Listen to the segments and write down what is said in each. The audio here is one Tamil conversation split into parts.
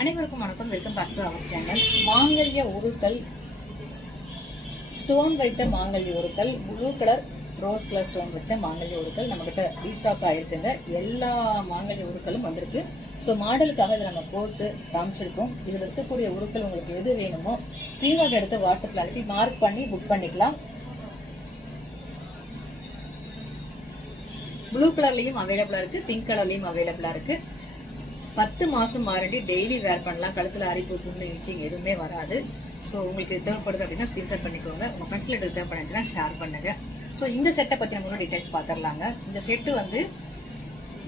அனைவருக்கும் வணக்கம். Welcome back to our channel. மாங்கல்ய உருக்கள், ஸ்டோன் வைத்த மாங்கல்ய உருக்கள், blue colour rose colour stone வச்ச மாங்கல்ய உருக்கள் நம்ம கிட்ட ரீஸ்டாக் ஆயிருக்குங்க. எல்லா மாங்கல்ய உருக்களும் வந்திருக்கு. ஸோ மாடலுக்காக இதை நம்ம கோர்த்து காமிச்சிருக்கோம். இதில் இருக்கக்கூடிய உருக்கள் உங்களுக்கு எது வேணுமோ ஸ்க்ரீன்ஷாட் எடுத்து வாட்ஸ்அப்பில் அனுப்பி மார்க் பண்ணி புக் பண்ணிக்கலாம். ப்ளூ கலர்லயும் அவைலபிளா இருக்கு, பிங்க் கலர்லயும் அவைலபிளா இருக்கு. 10 மாசம் வாரண்டி, டெய்லி வேர் பண்ணலாம். கழுத்துல அரிப்பு, புண்ணு, இச்சிங் எதுவுமே வராது. ஸோ உங்களுக்கு தேவைப்படுது அப்படின்னா ஸ்கிரீன்ஷாட் பண்ணிக்கோங்க. உங்க ஃப்ரெண்ட்ஸ்ல தேவைப்படுச்சுன்னா ஷேர் பண்ணுங்க. ஸோ இந்த செட்டை பத்தி நம்ம டீடைல்ஸ் பார்த்துடலாங்க. இந்த செட்டு வந்து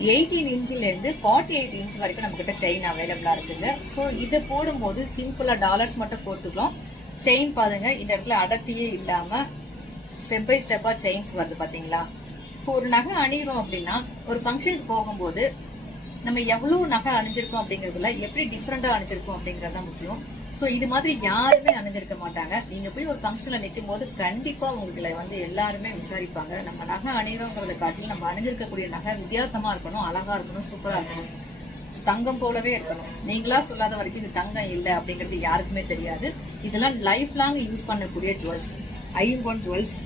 18 இன்ச்ல இருந்து 48 இன்ச் வரைக்கும் நம்ம கிட்ட செயின் அவைலபிளா இருக்குங்க. ஸோ இதை போடும்போது சிம்பிளா டாலர்ஸ் மட்டும் போட்டுக்கலாம். செயின் பாருங்க, இந்த இடத்துல அடர்த்தியே இல்லாம ஸ்டெப் பை ஸ்டெப்பா செயின்ஸ் வருது பாத்தீங்களா. ஸோ ஒரு நகை அணிகிறோம் அப்படின்னா ஒரு ஃபங்க்ஷனுக்கு போகும்போது நம்ம எவ்வளவு நகை அணிஞ்சிருக்கோம் அப்படிங்கறதுல எப்படி டிஃப்ரெண்டா அணிஞ்சிருக்கோம் அப்படிங்கறத முக்கியம். ஸோ இது மாதிரி யாருமே அணிஞ்சிருக்க மாட்டாங்க. நீங்க போய் ஒரு ஃபங்க்ஷன்ல நிற்கும் போது கண்டிப்பா உங்களை வந்து எல்லாருமே விசாரிப்பாங்க. நம்ம நகை அணிகிறோங்கிறத காட்டிலும் நம்ம அணிஞ்சிருக்கக்கூடிய நகை வித்தியாசமா இருக்கணும், அழகா இருக்கணும், சூப்பரா இருக்கணும், தங்கம் போலவே இருக்கணும். நீங்களா சொல்லாத வரைக்கும் இது தங்கம் இல்லை அப்படிங்கிறது யாருக்குமே தெரியாது. இதெல்லாம் லைஃப் லாங் யூஸ் பண்ணக்கூடிய ஜுவல்ஸ், ஐம்பொன் ஜுவல்ஸ்.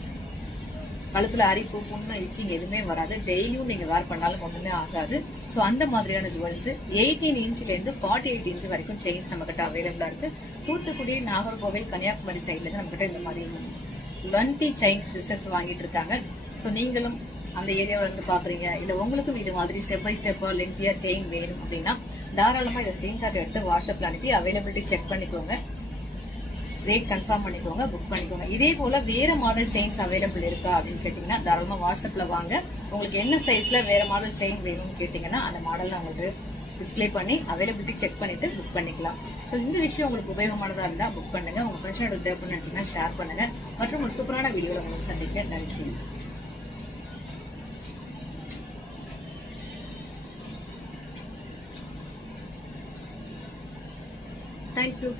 கழுத்துல அரிப்பு, புண்ணு, இச்சிங் எதுவுமே வராது. டெய்லியும் நீங்க வேர் பண்ணாலும் ஒண்ணுமே ஆகாது. ஸோ அந்த மாதிரியான ஜுவல்ஸ் 18 இன்ச்ல இருந்து 48 இன்ச் வரைக்கும் செயின்ஸ் நம்ம கிட்ட அவைலபிளா இருக்கு. தூத்துக்குடி, நாகர்கோவில், கன்னியாகுமரி சைட்ல இருந்து நம்ம கிட்ட இந்த மாதிரி லென்த்தி செயின்ஸ் சிஸ்டர்ஸ் வாங்கிட்டு இருக்காங்க. ஸோ நீங்களும் அந்த ஏரியாவில இருந்து பாக்குறீங்க, இல்ல உங்களுக்கும் இது மாதிரி ஸ்டெப் பை ஸ்டெப்பா லென்த்தியா செயின் வேணும் அப்படின்னா தாராளமா இதை ஸ்கிரீன்ஷாட் எடுத்து வாட்ஸ்அப்ல அனுப்பி அவைலபிலிட்டி செக் பண்ணிக்கோங்க, ரேட் கன்ஃபார்ம் பண்ணிக்கோங்க, புக் பண்ணிக்கோங்க. இதே போல வேற மாடல் செயின்ஸ் அவைலபிள் இருக்கா அப்படின்னு கேட்டீங்கன்னா தாராளமா வாட்ஸ்அப்ல வாங்க. உங்களுக்கு என்ன சைஸ்ல வேற மாடல் செயின் வேணும்னு கேட்டீங்கன்னா அந்த மாடல் உங்களுக்கு டிஸ்பிளே பண்ணி அவைலபிலிட்டி செக் பண்ணிட்டு புக் பண்ணிக்கலாம். ஸோ இந்த விஷயம் உங்களுக்கு உபயோகமானதா இருந்தா புக் பண்ணுங்க. உங்க ஃப்ரெண்ட்ஸோட தேவைன்னு நினைச்சீங்கன்னா ஷேர் பண்ணுங்க. மற்றும் ஒரு சூப்பரான வீடியோல உங்களுக்கு சந்திக்கிறேன். நன்றி. தேங்க்யூ.